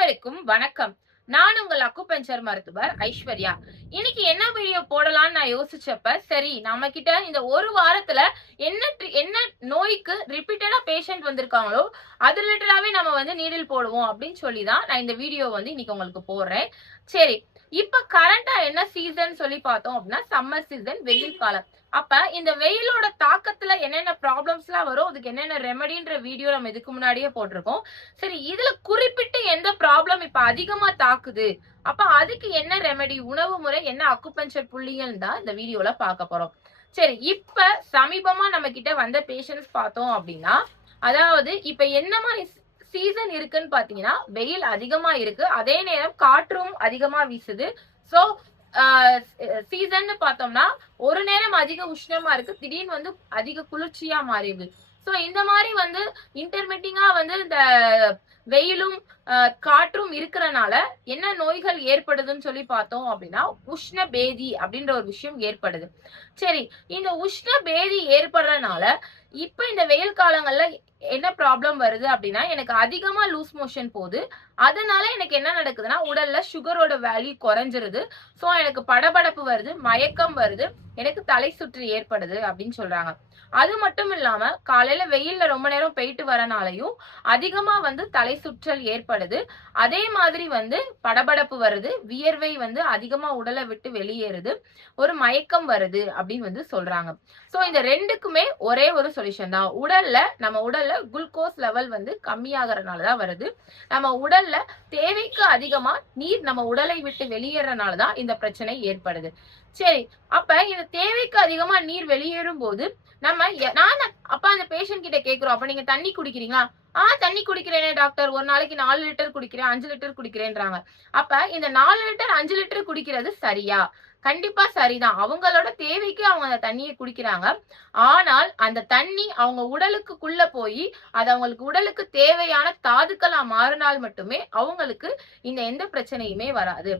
அனைவருக்கும் வணக்கம். நான் உங்கள் அக்குபஞ்சர் மருத்துவர் ஐஸ்வர்யா. இன்னைக்கு என்ன வீடியோ போடலாம்னு நான் யோசிச்சப்ப, சரி நம்ம கிட்ட இந்த ஒரு வாரத்துல என்ன நோய்க்கு ரிப்பீட்டடா பேஷண்ட் வந்திருக்காங்களோ அது ரிலேட்டடாவே நம்ம நீடில் போடுவோம் அப்படின்னு சொல்லிதான் நான் இந்த வீடியோ இன்னைக்கு உங்களுக்கு போடுறேன். சரி, இப்ப கரண்டா என்ன சீசன் சொல்லி பார்த்தோம் அப்படின்னா சம்மர் சீசன், வெயில் காலம். அப்ப இந்த வெயிலோட தாக்கத்துல என்னென்ன ப்ராப்ளம்ஸ் எல்லாம் வரும், அதுக்கு என்னென்ன ரெமெடின்ற வீடியோ நம்ம இதுக்கு முன்னாடியே போட்டிருக்கோம். சரி, இதுல குறிப்பிட்டு எந்த ப்ராப்ளம் இப்ப அதிகமா தாக்குது, அப்ப அதுக்கு என்ன ரெமெடி, உணவு முறை என்ன, அக்குபஞ்சர் புள்ளிகள் தான் இந்த வீடியோல பார்க்க போறோம். சரி, இப்ப சமீபமா நம்ம கிட்ட வந்த பேஷண்ட்ஸ் பார்த்தோம் அப்படின்னா, அதாவது இப்ப என்ன மாதிரி சீசன் இருக்குன்னு பாத்தீங்கன்னா, வெயில் அதிகமா இருக்கு, அதே நேரம் காற்றும் அதிகமா வீசுது. சோ சீசன் பார்த்தோம்னா ஒரு நேரம் அதிக உஷ்ணமா இருக்கு, திடீர்னு அதிக குளிர்ச்சியா மாறிடுது. சோ இந்த மாதிரி இன்டர்மீட்டிங்கா இந்த வெயிலும் காற்றும் இருக்கிறனால என்ன நோய்கள் ஏற்படுதுன்னு சொல்லி பார்த்தோம் அப்படின்னா, உஷ்ண பேதி அப்படின்ற ஒரு விஷயம் ஏற்படுது. சரி, இந்த உஷ்ண பேதி ஏற்படுறதுனால இப்ப இந்த வெயில் காலங்கள்ல என்ன ப்ராப்ளம் வருது அப்படின்னா, எனக்கு அதிகமா லூஸ் மோஷன் போகுது. அதனால எனக்கு என்ன நடக்குதுன்னா, உடல்ல சுகரோட வேல்யூ குறைஞ்சிருது. சோ எனக்கு படபடப்பு வருது, மயக்கம் வருது, எனக்கு தலை சுற்று ஏற்படுது அப்படின்னு சொல்றாங்க. அது மட்டும் இல்லாம காலையில வெயில்ல ரொம்ப நேரம் போயிட்டு வரனாலையும் அதிகமா தலை சுற்றல் ஏற்படுது. அதே மாதிரி படபடப்பு வருது, வியர்வை அதிகமா உடலை விட்டு வெளியேறுது, ஒரு மயக்கம் வருது அப்படின்னு சொல்றாங்க. சோ இந்த ரெண்டுக்குமே ஒரே ஒரு சொல்யூஷன் தான். நம்ம உடல்ல குளுக்கோஸ் லெவல் கம்மியாகறதுனாலதான் வருது. நம்ம உடல்ல தேவைக்கு அதிகமா நீர் நம்ம உடலை விட்டு வெளியேறனாலதான் இந்த பிரச்சனை ஏற்படுது. சரி, அப்ப இந்த தேவைக்கு அதிகமா நீர் வெளியேறும் போது அப்ப அந்த பேஷண்ட் கிட்ட கேக்குறோம், அப்ப நீங்க தண்ணி குடிக்கிறீங்களா? தண்ணி குடிக்கிறேனே டாக்டர், ஒரு நாளைக்கு 4 லிட்டர் குடிக்கிறேன், 5 லிட்டர் குடிக்கிறேன்றாங்க. அப்ப இந்த 4 லிட்டர் 5 லிட்டர் குடிக்கிறது சரியா? கண்டிப்பா சரிதான். அவங்களோட தேவைக்கு அவங்க அந்த தண்ணியை குடிக்கிறாங்க. ஆனால் அந்த தண்ணி அவங்க உடலுக்குள்ள போய் அது அவங்களுக்கு உடலுக்கு தேவையான தாதுக்களா மாறினால் மட்டுமே அவங்களுக்கு இந்த எந்த பிரச்சனையுமே வராது.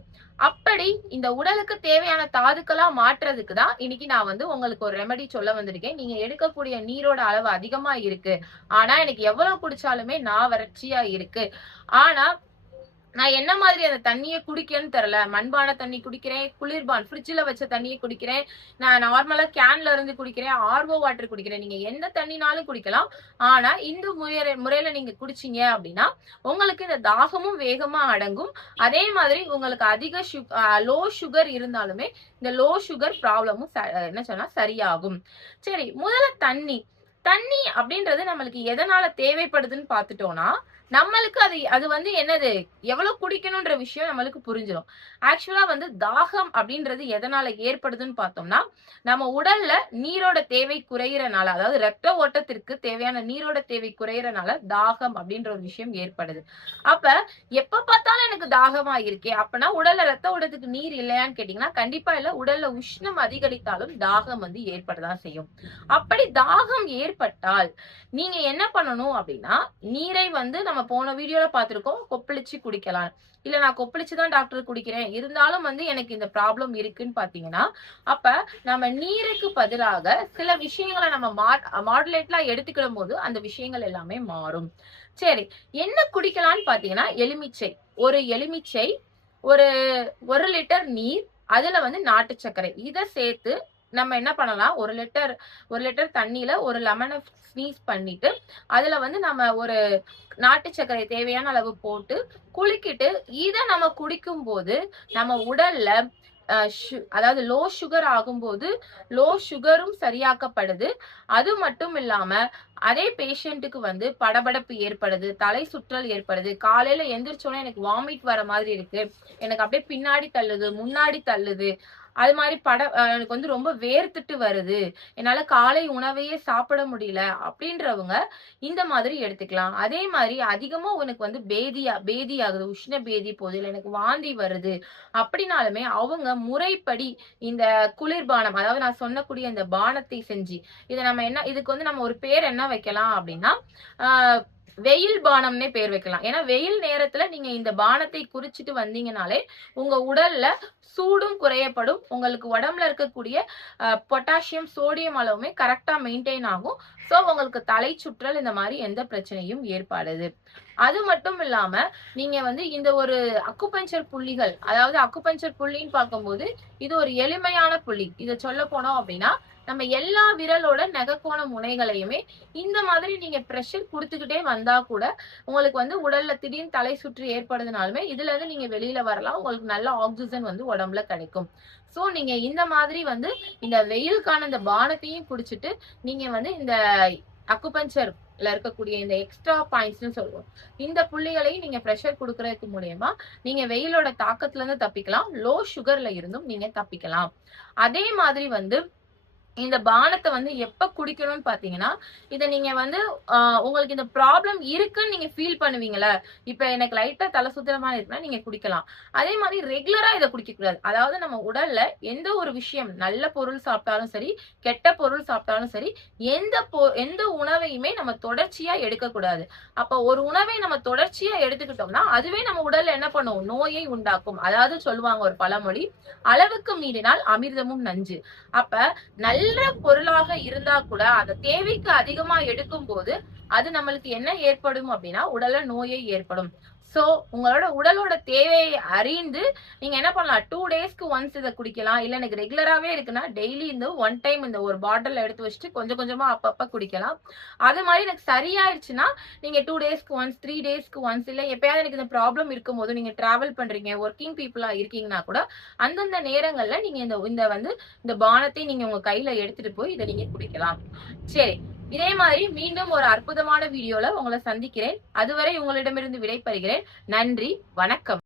அப்படி இந்த உடலுக்கு தேவையான தாதுக்களா மாற்றுறதுக்கு தான் இன்னைக்கு நான் உங்களுக்கு ஒரு ரெமெடி சொல்ல வந்திருக்கேன். நீங்க எடுக்கக்கூடிய நீரோட அளவு அதிகமா இருக்கு, ஆனா எனக்கு எவ்வளவு குடிச்சாலுமே வறட்சியா இருக்கு, ஆனா நான் என்ன மாதிரி அந்த தண்ணியை குடிக்கன்னு தெரியல, மண்பான தண்ணி குடிக்கிறேன், குளிர்பான் ஃப்ரிட்ஜ்ல வச்ச தண்ணியை குடிக்கிறேன், நான் நார்மலா கேன்ல இருந்து குடிக்கிறேன், ஆர்ஓ வாட்டர் குடிக்கிறேன், நீங்க எந்த தண்ணினாலும் குடிக்கலாம். ஆனா இந்த முறையில நீங்க குடிச்சீங்க அப்படின்னா உங்களுக்கு இந்த தாகமும் வேகமா அடங்கும். அதே மாதிரி உங்களுக்கு அதிக லோ சுகர் இருந்தாலுமே இந்த லோ சுகர் ப்ராப்ளமும் என்ன சொன்னா சரியாகும். சரி, முதல்ல தண்ணி அப்படின்றது நம்மளுக்கு எதனால தேவைப்படுதுன்னு பாத்துட்டோம்னா, நம்மளுக்கு அது என்னது, எவ்வளவு குடிக்கணும்ன்ற விஷயம் நம்மளுக்கு புரிஞ்சிடும். ஆக்சுவலா தாகம் அப்படின்றது எதனால ஏற்படுதுன்னு பார்த்தோம்னா, நம்ம உடல்ல நீரோட தேவை குறையறனால, அதாவது ரத்த ஓட்டத்திற்கு தேவையான நீரோட தேவை குறையறனால தாகம் அப்படின்ற ஒரு விஷயம் ஏற்படுது. அப்ப எப்ப பார்த்தாலும் எனக்கு தாகமா இருக்கே, அப்பனா உடல்ல ரத்த ஓட்டத்துக்கு நீர் இல்லையான்னு கேட்டீங்கன்னா கண்டிப்பா இல்ல. உடல்ல உஷ்ணம் அதிகரித்தாலும் தாகம் ஏற்படதான் செய்யும். அப்படி தாகம் ஏற்பட்டால் நீங்க என்ன பண்ணணும் அப்படின்னா, நீரை நம்ம போன வீடியோல பார்த்திருக்கோம், கொப்பளிச்சு குடிக்கலாம். இல்ல நான் கொப்பளிச்சுதான் டாக்டர் குடிக்கிறேன், இருந்தாலும் எனக்கு இந்த ப்ராப்ளம் இருக்குன்னு பாத்தீங்கன்னா, அப்ப நம்ம நீருக்கு பதிலாக சில விஷயங்களை நம்ம மாடுலேட்லாம் எடுத்துக்கிடும் போது அந்த விஷயங்கள் எல்லாமே மாறும். சரி, என்ன குடிக்கலாம்னு பாத்தீங்கன்னா, எலுமிச்சை, ஒரு எலுமிச்சை, ஒரு 1 லிட்டர் நீர், அதுல நாட்டு சர்க்கரை, இதை சேர்த்து நம்ம என்ன பண்ணலாம், ஒரு லிட்டர் தண்ணியில ஒரு லெமனை ஸ்வீஸ் பண்ணிட்டு அதுல நம்ம ஒரு நாட்டு சர்க்கரை தேவையான அளவு போட்டு குலுக்கிட்டு இதை நம்ம குடிக்கும் போது நம்ம உடல்ல அதாவது லோ சுகர் ஆகும்போது லோ சுகரும் சரியாக்கப்படுது. அது மட்டும் இல்லாம அதே பேஷண்ட்டுக்கு படபடப்பு ஏற்படுது, தலை சுற்றல் ஏற்படுது, காலையில எந்திரிச்சோன்னே எனக்கு வாமிட் வர மாதிரி இருக்கு, எனக்கு அப்படியே பின்னாடி தள்ளுது, முன்னாடி தள்ளுது, அது மாதிரி எனக்கு ரொம்ப வேர்த்துட்டு வருது, என்னால காலை உணவையே சாப்பிட முடியல அப்படின்றவங்க இந்த மாதிரி எடுத்துக்கலாம். அதே மாதிரி அதிகமா உனக்கு பேதி ஆகுது, உஷ்ண பேதி போகுது, இல்ல எனக்கு வாந்தி வருது அப்படின்னாலுமே அவங்க முறைப்படி இந்த குளிர்பானம், அதாவது நான் சொன்னக்கூடிய இந்த பானத்தை செஞ்சு இதை நம்ம இதுக்கு நம்ம ஒரு பேர் என்ன வைக்கலாம் அப்படின்னா, வெயில் பானம்னே பேர் வைக்கலாம். ஏன்னா வெயில் நேரத்துல நீங்க இந்த பானத்தை குறிச்சிட்டு வந்தீங்கனாலே உங்க உடல்ல சூடும் குறையப்படும், உங்களுக்கு உடம்புல இருக்கக்கூடிய பொட்டாசியம் சோடியம் அளவுமே கரெக்டா மெயின்டைன் ஆகும். சோ உங்களுக்கு தலை சுற்றல் இந்த மாதிரி எந்த பிரச்சனையும் ஏற்படாது. அது மட்டும் இல்லாம நீங்க வந்து இந்த ஒரு அக்குபஞ்சர் புள்ளிகள், அதாவது அக்குபஞ்சர் புள்ளின்னு பார்க்கும்போது இது ஒரு எளிமையான புள்ளி. இத சொல்ல போனோம் அப்படின்னா நம்ம எல்லா விரலோட நெகக்கோண முனைகளையுமே இந்த மாதிரி நீங்க பிரஷர் கொடுத்துக்கிட்டே வந்தா கூட உங்களுக்கு வந்து உடல்ல திடீர்னு தலை சுற்று ஏற்படுதுனாலுமே இதுல இருந்து நீங்க வெளியில வரலாம். உங்களுக்கு நல்ல ஆக்சிஜன் வந்து உடம்புல கிடைக்கும். சோ நீங்க இந்த மாதிரி வந்து இந்த வெயிலுக்கான இந்த பானத்தையும் குடிச்சிட்டு நீங்க வந்து இந்த அக்குபஞ்சர்ல இருக்கக்கூடிய இந்த எக்ஸ்ட்ரா பாயிண்ட்ஸ்னு சொல்லுவோம். இந்த புள்ளிகளையும் நீங்க பிரஷர் கொடுக்கறதுக்கு மூலியமா நீங்க வெயிலோட தாக்கத்துல இருந்து தப்பிக்கலாம். லோ சுகர்ல இருந்தும் நீங்க தப்பிக்கலாம். அதே மாதிரி வந்து இந்த பானத்தை வந்து எப்ப குடிக்கணும்னு பாத்தீங்கன்னா இத நீங்க வந்து உங்களுக்கு இந்த ப்ராப்ளம் இருக்குன்னு நீங்க ஃபீல் பண்ணுவீங்கல்ல, இப்ப எனக்கு லைட்டா தலை சுத்தமா இருக்குன்னா நீங்க குடிக்கலாம். அதே மாதிரி ரெகுலரா இதை குடிக்க கூடாது. அதாவது நம்ம உடல்ல எந்த ஒரு விஷயம் நல்ல பொருள் சாப்பிட்டாலும் சரி, கெட்ட பொருள் சாப்பிட்டாலும் சரி, எந்த உணவையுமே நம்ம தொடர்ச்சியா எடுக்கக்கூடாது. அப்ப ஒரு உணவை நம்ம தொடர்ச்சியா எடுத்துக்கிட்டோம்னா அதுவே நம்ம உடல்ல என்ன பண்ணும், நோயை உண்டாக்கும். அதாவது சொல்லுவாங்க ஒரு பழமொழி, அளவுக்கு மீறினால் அமிர்தமும் நஞ்சு. அப்ப நல்ல பொருளாக இருந்தா கூட அதை தேவைக்கு அதிகமா எடுக்கும் போது அது நம்மளுக்கு என்ன ஏற்படும் அப்படின்னா உடல்ல நோயை ஏற்படும். சோ உங்களோட உடலோட தேவையை அறிந்து நீங்க என்ன பண்ணலாம், 2 டேஸ்க்கு ஒன்ஸ் இதை குடிக்கலாம். இல்ல எனக்கு ரெகுலராவே இருக்குன்னா டெய்லி இந்த 1 டைம் இந்த ஒரு பாட்டில் எடுத்து வச்சுட்டு கொஞ்சம் கொஞ்சமா அப்பப்ப குடிக்கலாம். அது மாதிரி எனக்கு சரியாயிருச்சுன்னா நீங்க 2 டேஸ்க்கு ஒன்ஸ், 3 டேஸ்க்கு ஒன்ஸ், இல்ல எப்பயாவது எனக்கு இந்த ப்ராப்ளம் இருக்கும் போது நீங்க டிராவல் பண்றீங்க, ஒர்க்கிங் பீப்புளா இருக்கீங்கன்னா கூட அந்தந்த நேரங்கள்ல நீங்க இந்த பானத்தை நீங்க உங்க கையில எடுத்துட்டு போய் இதை நீங்க குடிக்கலாம். சரி, இதே மாதிரி மீண்டும் ஒரு அற்புதமான வீடியோல உங்களை சந்திக்கிறேன். அதுவரை உங்களிடமிருந்து விடைபெறுகிறேன். நன்றி, வணக்கம்.